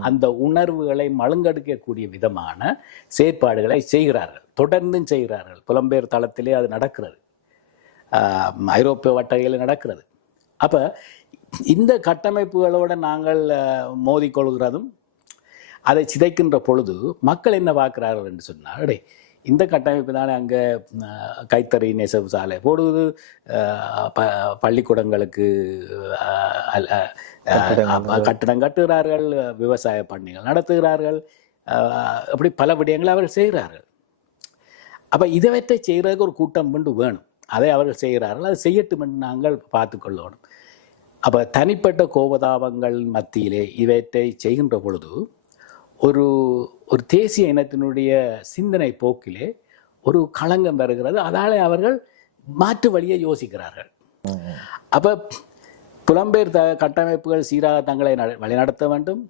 அந்த உணர்வுகளை மழுங்கெடுக்கக்கூடிய விதமான செயற்பாடுகளை செய்கிறார்கள், தொடர்ந்தும் செய்கிறார்கள். புலம்பெயர் தளத்திலே அது நடக்கிறது, ஐரோப்பிய வட்டகையில் நடக்கிறது. அப்போ இந்த கட்டமைப்புகளோடு நாங்கள் மோதிக்கொள்கிறதும் அதை சிதைக்கின்ற பொழுது மக்கள் என்ன பார்க்கிறார்கள் என்று சொன்னால், இந்த கட்டமைப்பு தானே அங்கே கைத்தறி நெசவு சாலை போடுவது, பள்ளிக்கூடங்களுக்கு கட்டடம் கட்டுகிறார்கள், விவசாய பண்ணைகள் நடத்துகிறார்கள், அப்படி பல விடயங்களை அவர்கள் செய்கிறார்கள். அப்போ இதைவற்றை செய்கிறதுக்கு ஒரு கூட்டம் கொண்டு வேணும். அதை அவர்கள் செய்கிறார்கள், அதை செய்யட்டும் என்று நாங்கள் பார்த்து கொள்ளணும். அப்போ தனிப்பட்ட கோபதாபங்கள் மத்தியிலே இவற்றை செய்கின்ற பொழுது ஒரு தேசிய இனத்தினுடைய சிந்தனை போக்கிலே ஒரு களங்கம் வருகிறது. அதாலே அவர்கள் மாற்று வழியை யோசிக்கிறார்கள். அப்போ புலம்பெயர் கட்டமைப்புகள் சீராக தங்களை வழிநடத்த வேண்டும்.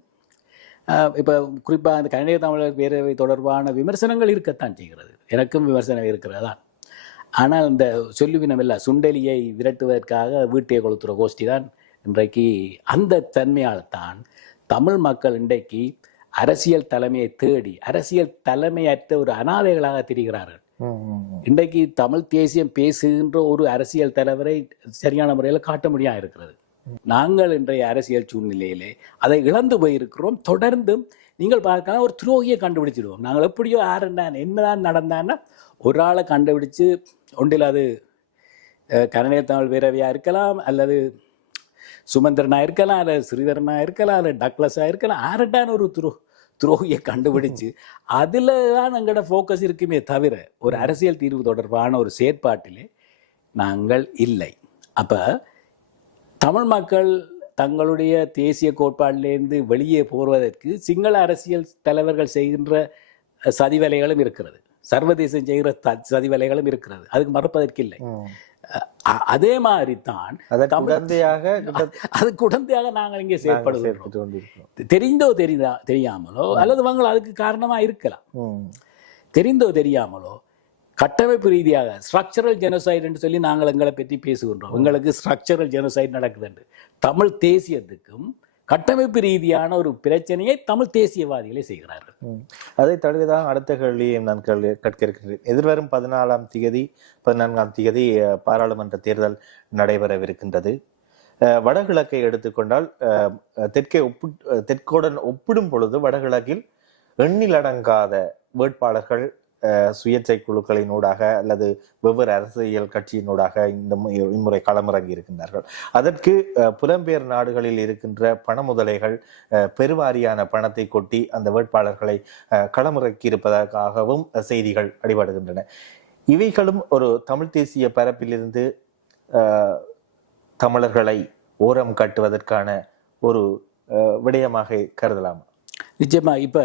இப்போ குறிப்பாக அந்த கனடிய தமிழர் பேரவை தொடர்பான விமர்சனங்கள் இருக்கத்தான் செய்கிறது, எனக்கும் விமர்சனம் இருக்கிறதா. ஆனால் இந்த சொல்லுவினமில்ல சுண்டெலியை விரட்டுவதற்காக வீட்டையை கொளுத்துற கோஷ்டி தான் இன்றைக்கு. அந்த தன்மையால் தான் தமிழ் மக்கள் இன்றைக்கு அரசியல் தலைமையை தேடி அரசியல் தலைமையற்ற ஒரு அனாதைகளாக திரிகிறார்கள். இன்றைக்கு தமிழ் தேசியம் பேசுகின்ற ஒரு அரசியல் தலைவரை சரியான முறையில் காட்ட முடியாது இருக்கிறது. நாங்கள் இன்றைய அரசியல் சூழ்நிலையிலே அதை இழந்து போயிருக்கிறோம். தொடர்ந்தும் நீங்கள் பார்க்கலாம், ஒரு துரோகியை கண்டுபிடிச்சிடுவோம். நாங்கள் எப்படியோ என்னதான் நடந்தான்னா ஒரு ஆளை கண்டுபிடிச்சு ஒன்றில் அது கருணையர் தமிழ் வீரவியாக இருக்கலாம், அல்லது சுமந்திரனா இருக்கலாம், அல்லது ஸ்ரீதரனா இருக்கலாம், அல்லது டக்ளஸா இருக்கலாம். ஆரட்டான ஒரு துரோகியை கண்டுபிடிச்சு அதில் தான் எங்களோட ஃபோக்கஸ் இருக்குமே தவிர ஒரு அரசியல் தீர்வு தொடர்பான ஒரு செயற்பாட்டிலே நாங்கள் இல்லை. அப்போ தமிழ் மக்கள் தங்களுடைய தேசிய கோட்பாட்டிலேருந்து வெளியே போவதற்கு சிங்கள அரசியல் தலைவர்கள் செய்கின்ற சதிவேலைகளும் இருக்கிறது, சர்வதேசம் செய்கிற சதிவேலைகளும் இருக்கிறது. அதுக்கு மறுப்பதற்கு இல்லை. அதே மாதிரி தான் அதுக்கு உடந்தையாக நாங்கள் இங்கே செயல்படுகிறோம். தெரிந்தோ தெரியாமலோ, அல்லது அவங்க அதுக்கு காரணமா இருக்கலாம். தெரிந்தோ தெரியாமலோ கட்டமைப்பு ரீதியாக ஸ்ட்ரக்சரல் ஜெனோசைட் என்று சொல்லி நாங்கள் எங்களை பற்றி பேசுகின்றோம். எங்களுக்கு ஸ்ட்ரக்சரல் ஜெனோசைட் நடக்குது. தமிழ் தேசியத்துக்கும் கட்டமைப்பு ரீதியான ஒரு பிரச்சனையை தமிழ் தேசியவாதிகளே செய்கிறார்கள். அதை தழுவிதான் அடுத்த கேள்வியை நான் கேட்க இருக்கிறேன். எதிர்வரும் 14ஆம் தேதி பாராளுமன்ற தேர்தல் நடைபெறவிருக்கின்றது. வடகிழக்கை எடுத்துக்கொண்டால் தெற்குடன் ஒப்பிடும் பொழுது வடகிழக்கில் எண்ணிலடங்காத வேட்பாளர்கள் சுயேட்சை குழுக்களினூடாக அல்லது வெவ்வேறு அரசியல் கட்சியினூடாக இந்த இம்முறை களமிறங்கி இருக்கின்றார்கள். அதற்கு புலம்பெயர் நாடுகளில் இருக்கின்ற பண முதலைகள் பெருவாரியான பணத்தை கொட்டி அந்த வேட்பாளர்களை களமிறக்கி இருப்பதற்காகவும் செய்திகள் அடிபடுகின்றன. இவைகளும் ஒரு தமிழ் தேசிய பரப்பிலிருந்து தமிழர்களை ஓரம் காட்டுவதற்கான ஒரு விடயமாக கருதலாம். நிச்சயமா இப்ப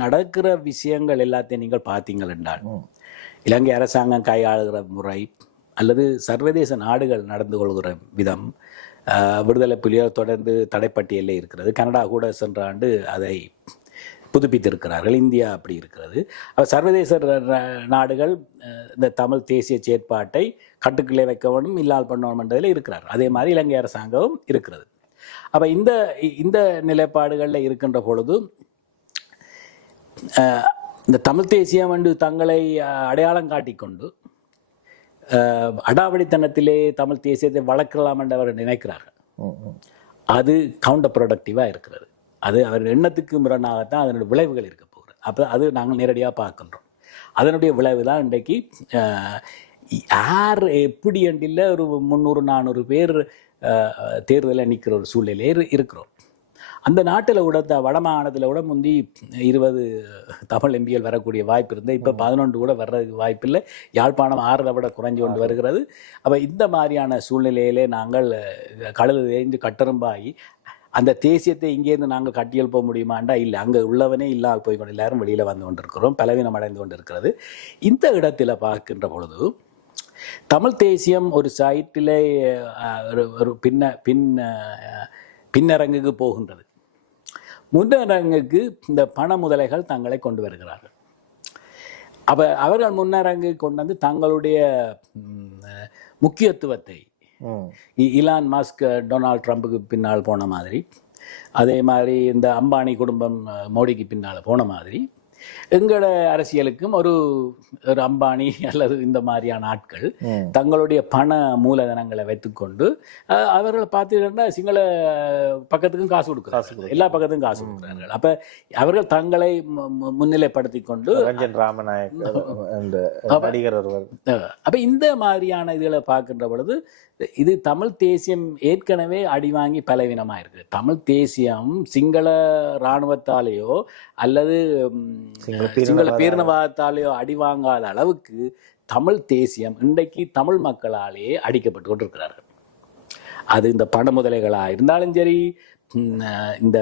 நடக்கிற விஷயங்கள் எல்லாத்தையும் நீங்கள் பார்த்தீங்கள் என்றால், இலங்கை அரசாங்கம் கையாளுகிற முறை அல்லது சர்வதேச நாடுகள் நடந்து கொள்கிற விதம், விடுதலை புலிகள் தொடர்ந்து தடைப்பட்டியலில் இருக்கிறது. கனடா கூட சென்ற ஆண்டு அதை புதுப்பித்திருக்கிறார்கள். இந்தியா அப்படி இருக்கிறது. சர்வதேச நாடுகள் இந்த தமிழ் தேசிய செயற்பாட்டை கட்டுக்குள்ளே வைக்க வேண்டும், இல்லால் பண்ணணும் என்றதில் இருக்கிறார். அதே மாதிரி இலங்கை அரசாங்கமும் இருக்கிறது. அப்போ இந்த நிலைப்பாடுகளில் இருக்கின்ற பொழுது இந்த தமிழ் தேசியம் என்று தங்களை அடையாளம் காட்டிக்கொண்டு அடாவடித்தனத்திலே தமிழ் தேசியத்தை வளர்க்கலாம் என்று அவர் நினைக்கிறார்கள். அது கவுண்டர் ப்ரொடக்டிவாக இருக்கிறது. அது அவர் எண்ணத்துக்கு முரணாகத்தான் அதனுடைய விளைவுகள் இருக்க போகிறது. அப்போ அது நாங்கள் நேரடியாக பார்க்கின்றோம். அதனுடைய விளைவு தான் இன்றைக்கு யார் எப்படி அண்டில் ஒரு 300-400 பேர் தேர்தலில் நிற்கிற ஒரு சூழ்நிலையில் இருக்கிறோம். அந்த நாட்டில் கூட வடமாகாணத்தில் கூட முந்தி 20 தமிழ் எம்பிகள் வரக்கூடிய வாய்ப்பு இருந்தது. இப்போ 11 கூட வர்றதுக்கு வாய்ப்பு இல்லை. யாழ்ப்பாணம் 6 விட குறைஞ்சு கொண்டு வருகிறது. அப்போ இந்த மாதிரியான சூழ்நிலையிலே நாங்கள் கழுது தேய்ந்து கட்டரும்பாகி அந்த தேசியத்தை இங்கேருந்து நாங்கள் கட்டியெழுப்ப முடியுமாண்டா இல்லை. அங்கே உள்ளவனே இல்லாமல் போய் கொண்டு எல்லாரும் வெளியில் வந்து கொண்டிருக்கிறோம், பலவீனம் அடைந்து கொண்டு இருக்கிறது. இந்த இடத்துல பார்க்கின்ற பொழுது தமிழ் தேசியம் ஒரு சைட்டிலே ஒரு பின்னரங்குக்கு போகின்றது. முன்னரங்குக்கு இந்த பண முதலைகள் தங்களை கொண்டு வருகிறார்கள். அப்போ அவர்கள் முன்னரங்கு கொண்டு வந்து தங்களுடைய முக்கியத்துவத்தை இலான் மஸ்க் டொனால்ட் ட்ரம்புக்கு பின்னால் போன மாதிரி, அதே மாதிரி இந்த அம்பானி குடும்பம் மோடிக்கு பின்னால் போன மாதிரி எங்களோட அரசியலுக்கும் ஒரு அம்பானி அல்லது இந்த மாதிரியான ஆட்கள் தங்களுடைய பண மூலதனங்களை வைத்துக்கொண்டு அவர்களை பார்த்துக்கிட்டா சிங்கள பக்கத்துக்கும் காசு கொடுக்குறாங்க, எல்லா பக்கத்துக்கும் காசு கொடுக்குறாங்க. அப்ப அவர்கள் தங்களை முன்னிலைப்படுத்தி கொண்டு அப்ப இந்த மாதிரியான இதுகளை பார்க்கின்ற பொழுது இது தமிழ் தேசியம் ஏற்கனவே அடி வாங்கி பலவீனமாக இருக்கு. தமிழ் தேசியம் சிங்கள இராணுவத்தாலேயோ அல்லது சிங்கள பேரினவாதத்தாலேயோ அடி வாங்காத அளவுக்கு தமிழ் தேசியம் இன்றைக்கு தமிழ் மக்களாலேயே அடிக்கப்பட்டு கொண்டிருக்கிறார்கள். அது இந்த பண முதலைகளாக இருந்தாலும் சரி, இந்த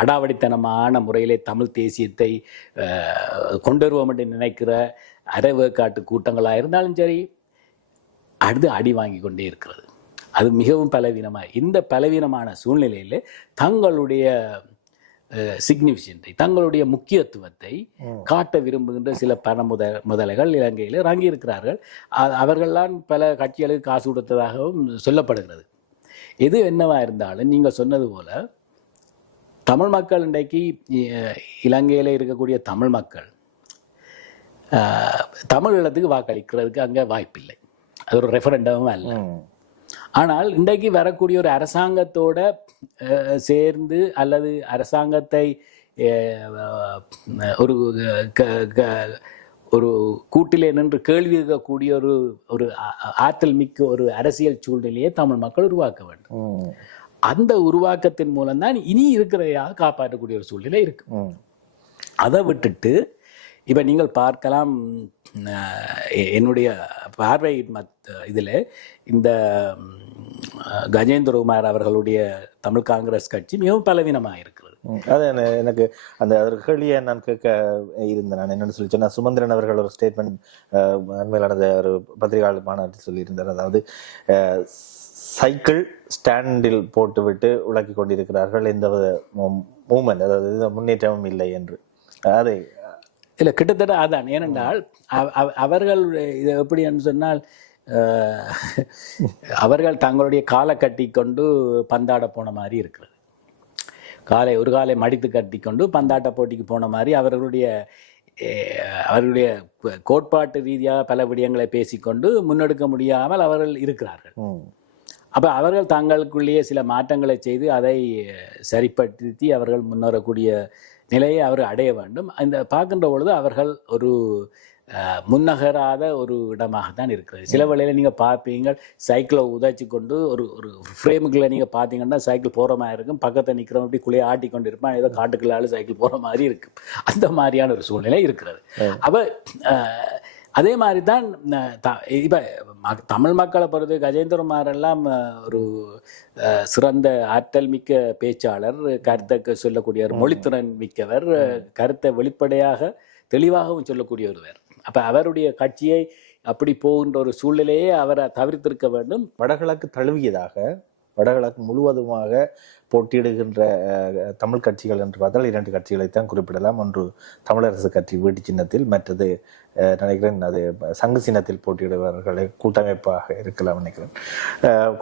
அடாவடித்தனமான முறையிலே தமிழ் தேசியத்தை கொண்டு வருவோம் என்று நினைக்கிற அரைவேக்காட்டு கூட்டங்களாக இருந்தாலும் சரி, அடுத்து அடி வாங்கி கொண்டே இருக்கிறது. அது மிகவும் பலவீனமாக, இந்த பலவீனமான சூழ்நிலையில் தங்களுடைய சிக்னிஃபிகன்ட்டை, தங்களுடைய முக்கியத்துவத்தை காட்ட விரும்புகின்ற சில பண முதலைகள் இலங்கையில் இறங்கி இருக்கிறார்கள். அவர்கள்லாம் பல கட்சிகளுக்கு காசு கொடுத்ததாகவும் சொல்லப்படுகிறது. எது என்னவா இருந்தாலும் நீங்கள் சொன்னது போல தமிழ் மக்கள் இன்றைக்கு இலங்கையில் இருக்கக்கூடிய தமிழ் மக்கள் தமிழீழத்துக்கு வாக்களிக்கிறதுக்கு அங்கே வாய்ப்பில்லை. அது ஒரு ரெஃபரண்டமும் அல்ல. ஆனால் இன்றைக்கு வரக்கூடிய ஒரு அரசாங்கத்தோட சேர்ந்து அல்லது அரசாங்கத்தை ஒரு ஒரு கூட்டிலே நின்று கேள்வி கேட்கக்கூடிய ஒரு ஒரு ஆற்றல் மிக்க ஒரு அரசியல் சூழ்நிலையை தமிழ் மக்கள் உருவாக்க வேண்டும். அந்த உருவாக்கத்தின் மூலம்தான் இனி இருக்கிறதையாக காப்பாற்றக்கூடிய ஒரு சூழ்நிலை இருக்கு. அதை விட்டுட்டு இப்போ நீங்கள் பார்க்கலாம், என்னுடைய பார்வை இதில் இந்த கஜேந்திரகுமார் அவர்களுடைய தமிழ் காங்கிரஸ் கட்சி மிகவும் பலவீனமாக இருக்கிறது. அது எனக்கு அந்த கேள்வியை நான் கேட்க இருந்தேன். நான் என்னென்னு சொல்லி சொன்னால், சுமந்திரன் அவர்கள் ஒரு ஸ்டேட்மெண்ட் அண்மையிலான ஒரு பத்திரிகையாளர் மாநாட்டில் சொல்லியிருந்தார். அதாவது சைக்கிள் ஸ்டாண்டில் போட்டுவிட்டு உழக்கி கொண்டிருக்கிறார்கள், எந்த மூமெண்ட், அதாவது முன்னேற்றமும் இல்லை என்று. அதை இல்லை, கிட்டத்தட்ட அதான். ஏனென்றால் அவர்கள் இது எப்படி என்று சொன்னால், அவர்கள் தங்களுடைய காலை கட்டி கொண்டு பந்தாட போன மாதிரி இருக்கிறது. ஒரு காலை மடித்து கட்டி கொண்டு பந்தாட்ட போட்டிக்கு போன மாதிரி அவர்களுடைய கோட்பாட்டு ரீதியாக பல விடயங்களை பேசிக்கொண்டு முன்னெடுக்க முடியாமல் அவர்கள் இருக்கிறார்கள். அப்போ அவர்கள் தங்களுக்குள்ளேயே சில மாற்றங்களை செய்து அதை சரிப்படுத்தி அவர்கள் முன்னேறக்கூடிய நிலையை அவர் அடைய வேண்டும். அந்த பார்க்கின்ற பொழுது அவர்கள் ஒரு முன்னகராத ஒரு இடமாகத்தான் இருக்கிறது. சில வேளையில் நீங்கள் பார்ப்பீங்க, சைக்கிளை உதைச்சி கொண்டு ஒரு ஒரு ஃப்ரேமுக்குள்ளே நீங்கள் பார்த்தீங்கன்னா சைக்கிள் போகிற மாதிரி இருக்கும், பக்கத்தை நிற்கிறவங்க அப்படி குள்ளையை ஆட்டி கொண்டு இருப்பான், ஏதோ காட்டுக்குள்ளாலும் சைக்கிள் போகிற மாதிரி இருக்கும். அந்த மாதிரியான ஒரு சூழ்நிலை இருக்கிறது. அப்போ அதே மாதிரி தான் இப்போ தமிழ் மக்களை பொறுத்து கஜேந்திரகுமாரெல்லாம் ஒரு சிறந்த ஆற்றல் மிக்க பேச்சாளர், கருத்தை சொல்லக்கூடியவர், மொழித்திறன் மிக்கவர், கருத்தை வெளிப்படையாக தெளிவாகவும் சொல்லக்கூடிய ஒருவர். அப்போ அவருடைய கட்சியை அப்படி போகின்ற ஒரு சூழ்நிலையை அவரை தவிர்த்திருக்க வேண்டும். வடகிழக்கு தழுவியதாக, வடகிழக்கு முழுவதுமாக போட்டியிடுகின்ற தமிழ் கட்சிகள் என்று பார்த்தால் 2 கட்சிகளைத்தான் குறிப்பிடலாம். ஒன்று தமிழரசு கட்சி வீட்டு சின்னத்தில், மற்றது நினைக்கிறேன் அது சங்கு சின்னத்தில் போட்டியிடுபவர்களை கூட்டமைப்பாக இருக்கலாம் நினைக்கிறேன்.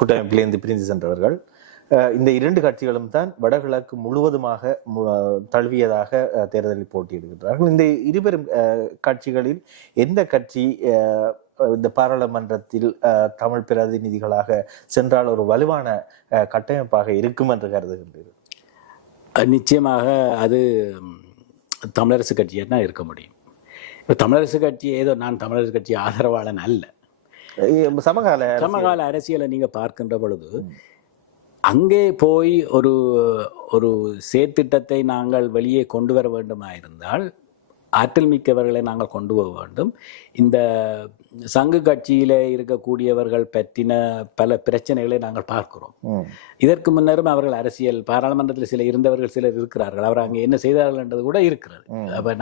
கூட்டமைப்பிலிருந்து பிரிந்து சென்றவர்கள். இந்த 2 கட்சிகளும் தான் வடகிழக்கு முழுவதுமாக தழுவியதாக தேர்தலில் போட்டியிடுகிறார்கள். இந்த இருவரும் கட்சிகளில் எந்த கட்சி இந்த பாராளுமன்றத்தில் தமிழ் பிரதிநிதிகளாக சென்றால் ஒரு வலுவான கட்டமைப்பாக இருக்கும் என்று கருதுகின்றீர்கள்? நிச்சயமாக அது தமிழரசு கட்சியாக தான் இருக்க முடியும். இப்போ தமிழரசு கட்சி ஏதோ நான் தமிழரசு கட்சி ஆதரவாளன் அல்ல. சமகால அரசியலை நீங்கள் பார்க்கின்ற பொழுது அங்கே போய் ஒரு ஒரு செயற்திட்டத்தை நாங்கள் வெளியே கொண்டு வர வேண்டுமாயிருந்தால் ஆற்றல் மிக்கவர்களை நாங்கள் கொண்டு போக வேண்டும். இந்த சங்கு கட்சியில் இருக்கக்கூடியவர்கள் பற்றின பல பிரச்சனைகளை நாங்கள் பார்க்கிறோம். இதற்கு முன்னரும் அவர்கள் அரசியல் பாராளுமன்றத்தில் இருந்தவர்கள் சிலர் இருக்கிறார்கள். அவர் அங்கே என்ன செய்தார்கள் என்றது கூட இருக்கிறது. அப்போ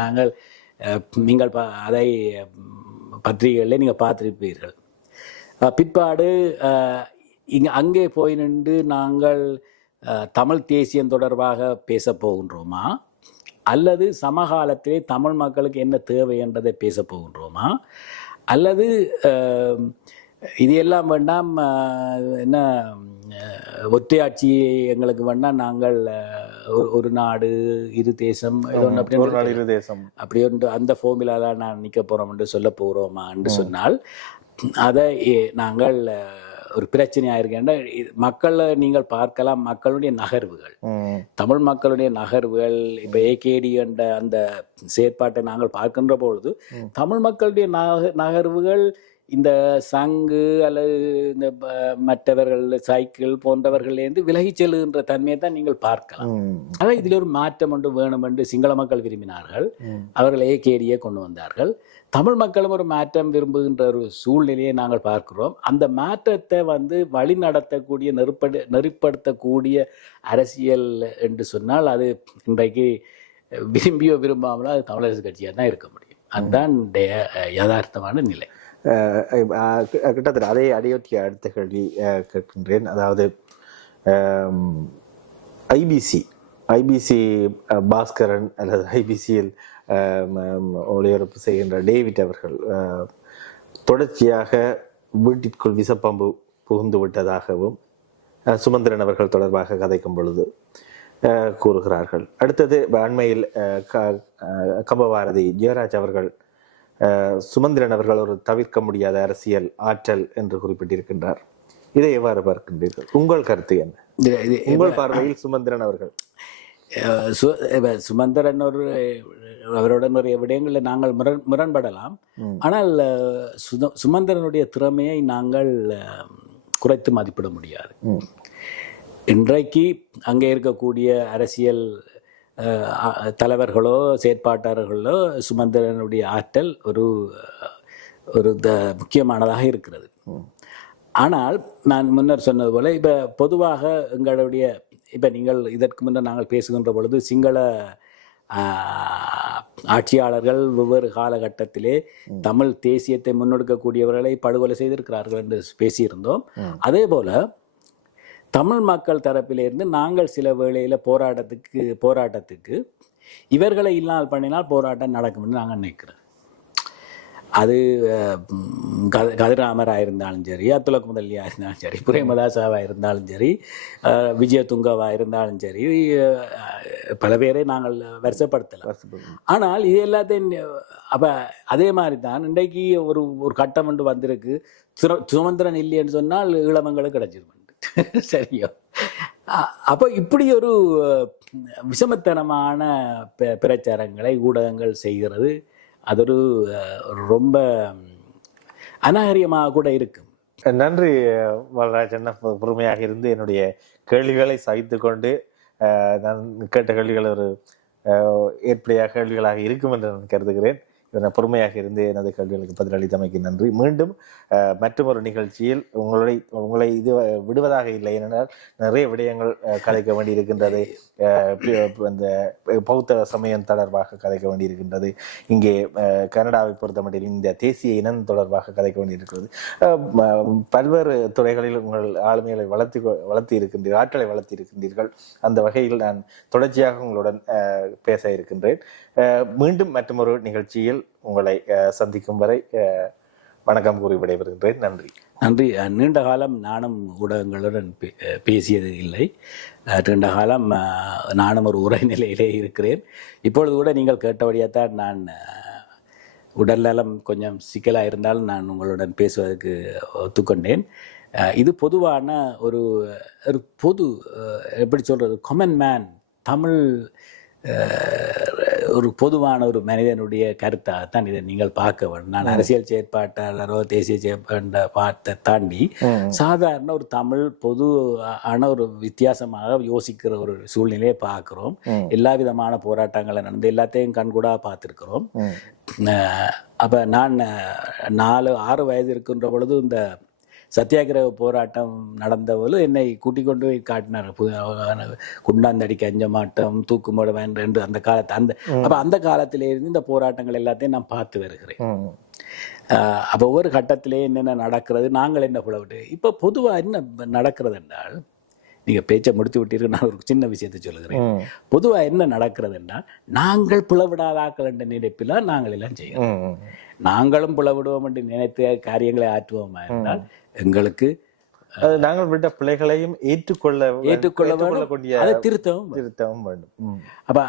நீங்கள் அதை பத்திரிகைகளில் நீங்கள் பார்த்திருப்பீர்கள். பிற்பாடு அங்கே போய் நின்று நாங்கள் தமிழ் தேசியம் தொடர்பாக பேச போகின்றோமா, அல்லது சமகாலத்திலே தமிழ் மக்களுக்கு என்ன தேவை என்றதை பேச போகின்றோமா, அல்லது இது எல்லாம் வேண்டாம், என்ன ஒற்றையாட்சி எங்களுக்கு வேண்டாம், நாங்கள் ஒரு நாடு இரு தேசம் அப்படி ஒன்று அந்த ஃபார்முலால நான் நிற்க போகிறோம் என்று சொல்ல போகிறோமா என்று சொன்னால் அதை நாங்கள் ஒரு பிரச்சனையாக இருக்கேன். மக்களை நீங்கள் பார்க்கலாம், மக்களுடைய நகர்வுகள், தமிழ் மக்களுடைய நகர்வுகள். இப்போ ஏகேடி என்ற அந்த செயற்பாட்டை நாங்கள் பார்க்கின்ற பொழுது தமிழ் மக்களுடைய நகர்வுகள் இந்த சங்கு அல்லது இந்த மற்றவர்கள் சைக்கிள் போன்றவர்களேருந்து விலகி செல்லுகின்ற தன்மையை தான் நீங்கள் பார்க்கலாம். அதான் இதில் ஒரு மாற்றம் ஒன்று வேணும் என்று சிங்கள மக்கள் விரும்பினார்கள். அவர்கள் ஏகேடியை கொண்டு வந்தார்கள். தமிழ் மக்களும் ஒரு மாற்றம் விரும்புகின்ற ஒரு சூழ்நிலையை நாங்கள் பார்க்கிறோம். அந்த மாற்றத்தை வழி நடத்தக்கூடிய நெறிப்படுத்தக்கூடிய அரசியல் என்று சொன்னால் அது இன்றைக்கு விரும்பியோ விரும்பாமலோ அது தமிழரசு கட்சியாக தான் இருக்க முடியும். அதுதான் யதார்த்தமான நிலை. கிட்டத்தட்ட அதே அடையொற்றிய அடுத்த கேள்வி கேட்கின்றேன். அதாவது ஐபிசி பாஸ்கரன் அல்லது ஐபிசியில் ஒளிபரப்பு செய்கின்ற டேவிட் அவர்கள் தொடர்ச்சியாக வீட்டிற்குள் விசப்பம்பு புகுந்து விட்டதாகவும் சுமந்திரன் அவர்கள் தொடர்பாக கதைக்கும் பொழுது கூறுகிறார்கள். அடுத்தது அண்மையில் கம்பபாரதி ஜெயராஜ் அவர்கள் சுமந்திரன் அவர்கள் ஒரு தவிர்க்க முடியாத அரசியல் ஆற்றல் என்று குறிப்பிட்டிருக்கின்றார். இதை எவ்வாறு பார்க்கின்றீர்கள்? உங்கள் கருத்து என்ன? உங்கள் பார்வையில் சுமந்திரன் அவர்கள் சுமந்திரன் அவருடன் நிறைய விடயங்களில் நாங்கள் முரண்படலாம். ஆனால் சுமந்திரனுடைய திறமையை நாங்கள் குறைத்து மதிப்பிட முடியாது. இன்றைக்கு அங்கே இருக்கக்கூடிய அரசியல் தலைவர்களோ செயற்பாட்டாளர்களோ சுமந்திரனுடைய ஆற்றல் ஒரு முக்கியமானதாக இருக்கிறது. ஆனால் நான் முன்னர் சொன்னது போல இப்போ பொதுவாக எங்களுடைய இப்போ நீங்கள் இதற்கு முன்னர் நாங்கள் பேசுகின்ற பொழுது சிங்கள ஆட்சியாளர்கள் வெவ்வேறு காலகட்டத்திலே தமிழ் தேசியத்தை முன்னெடுக்கக்கூடியவர்களை படுகொலை செய்திருக்கிறார்கள் என்று பேசியிருந்தோம். அதே போல தமிழ் மக்கள் தரப்பிலிருந்து நாங்கள் சில வேளையில் போராட்டத்துக்கு இவர்களை இல்லாமல் பண்ணினால் போராட்டம் நடக்கும் என்று நாங்கள் நினைக்கிறோம். அது கதிராமராக இருந்தாலும் சரி, அத்துலக் முதலியாக இருந்தாலும் சரி, பிரேமதாசாவாக இருந்தாலும் சரி, விஜயதுங்கவாக இருந்தாலும் சரி, பல பேரை நாங்கள் வருஷப்படுத்தலாம். ஆனால் இது எல்லாத்தையும் அப்போ அதே மாதிரி தான் இன்றைக்கு ஒரு கட்டம் ஒன்று வந்திருக்கு. சுமந்திரன் இல்லைன்னு சொன்னால் ஈழமங்களுக்கு கிடைச்சிருக்கும். சரியோ? அப்போ இப்படி ஒரு விஷமத்தனமான பிரச்சாரங்களை ஊடகங்கள் செய்கிறது. அது ஒரு ரொம்ப அநாகரியமாக கூட இருக்கும். நன்றி வரராஜன், பொறுமையாக இருந்து என்னுடைய கேள்விகளை சகித்து கொண்டு நான் கேட்ட கேள்விகள் ஒரு ஏற்படையாக கேள்விகளாக இருக்கும் என்று நான் கருதுகிறேன். இதனை பொறுமையாக இருந்து எனது கேள்விகளுக்கு பதிலளித்தமைக்கு நன்றி. மீண்டும் மற்றொரு நிகழ்ச்சியில் உங்களை இது விடுவதாக இல்லை. ஏனென்றால் நிறைய விடயங்கள் கதைக்க வேண்டி இருக்கின்றது. அந்த பௌத்த சமயம் தொடர்பாக கதைக்க வேண்டி இருக்கின்றது. இங்கே கனடாவை பொறுத்தமட்டில் இந்த தேசிய இனம் தொடர்பாக கதைக்க வேண்டி இருக்கிறது. பல்வேறு துறைகளில் உங்கள் ஆளுமைகளை வளர்த்தி இருக்கின்றீர்கள், ஆற்றலை வளர்த்தி இருக்கின்றீர்கள். அந்த வகையில் நான் தொடர்ச்சியாக உங்களுடன் பேச இருக்கின்றேன். மீண்டும் மற்றொரு நிகழ்ச்சியில் உங்களை சந்திக்கும் வரை வணக்கம் கூறி விடைபெறுகின்றேன். நன்றி. நன்றி. நீண்ட காலம் நானும் ஊடகங்களுடன் பேசியது இல்லை. நீண்ட காலம் நானும் ஒரு உரைநிலையிலே இருக்கிறேன். இப்பொழுது கூட நீங்கள் கேட்டபடியாத்தான் நான் உடல்நலம் கொஞ்சம் சிக்கலாக இருந்தாலும் நான் உங்களுடன் பேசுவதற்கு ஒத்துக்கொண்டேன். இது பொதுவான ஒரு பொது எப்படி சொல்கிறது, காமன் மேன், தமிழ் ஒரு பொதுவான ஒரு மனிதனுடைய கருத்தாகத்தான் இதை நீங்கள் பார்க்க வேண்டும். நான் அரசியல் செயற்பாட்டாளரோ தேசிய செயற்பாட்டை தாண்டி சாதாரண ஒரு தமிழ் பொது ஆன ஒரு வித்தியாசமாக யோசிக்கிற ஒரு சூழ்நிலையை பார்க்கிறோம். எல்லா விதமான போராட்டங்களை நடந்து எல்லாத்தையும் கண்கூடா பார்த்துருக்கிறோம். அப்போ நான் 4-6 வயது இருக்கின்ற பொழுது இந்த சத்தியாகிரக போராட்டம் நடந்தபோது என்னை கூட்டிக் கொண்டு போய் காட்டினார். குண்டாந்தடிக்கு அஞ்ச மாட்டோம், தூக்குமோட என்று அந்த அந்த காலத்திலேருந்து இந்த போராட்டங்கள் எல்லாத்தையும் நான் பார்த்து வருகிறேன். அப்போ ஒவ்வொரு கட்டத்திலே என்னென்ன நடக்கிறது, நாங்கள் என்ன புலவிட்டு இப்போ பொதுவாக என்ன நடக்கிறது என்றால், நீங்கள் பேச்சை முடித்து விட்டீர்கள். நான் ஒரு சின்ன விஷயத்தை சொல்லுகிறேன். பொதுவாக என்ன நடக்கிறது என்றால், நாங்கள் புலவிடாதாக்கள் என்ற நினைப்பில் நாங்கள் எல்லாம் செய்கிறோம். நாங்களும் புலவிடுவோம் என்று நினைத்த காரியங்களை ஆற்றுவோமா என்றால் எங்களுக்கு நாங்கள் விட்ட பிள்ளைகளையும் ஏற்றுக்கொள்ளக்கூடிய திருத்தவும் வேண்டும். அப்ப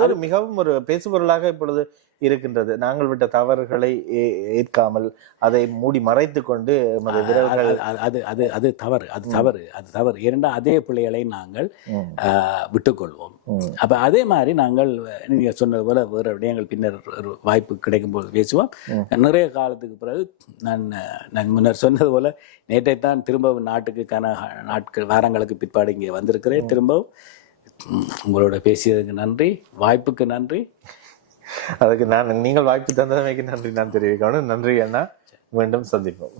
அது மிகவும் ஒரு பேசுபொருளாக இப்பொழுது இருக்கின்றது. நாங்கள் விட்ட தவறுகளை ஏற்காமல் அதை மூடி மறைத்து கொண்டு அது தவறு. ஏனென்றால் அதே பிள்ளைகளை நாங்கள் விட்டுக்கொள்வோம். அப்ப அதே மாதிரி நாங்கள் நீங்க சொன்னது போல வேற விடயங்கள் பின்னர் ஒரு வாய்ப்பு கிடைக்கும் போது பேசுவோம். நிறைய காலத்துக்கு பிறகு நான் முன்னர் சொன்னது போல நேற்றைத்தான் திரும்பவும் நாட்டுக்கான வாரங்களுக்கு பிற்பாடு இங்கே வந்திருக்கிறேன். திரும்பவும் உங்களோட பேசியதுக்கு நன்றி, வாய்ப்புக்கு நன்றி. அதுக்கு நீங்கள் வாய்ப்பு தந்தமைக்கு நன்றி நான் தெரிவிக்கணும். நன்றி அண்ணா. மீண்டும் சந்திப்போம்.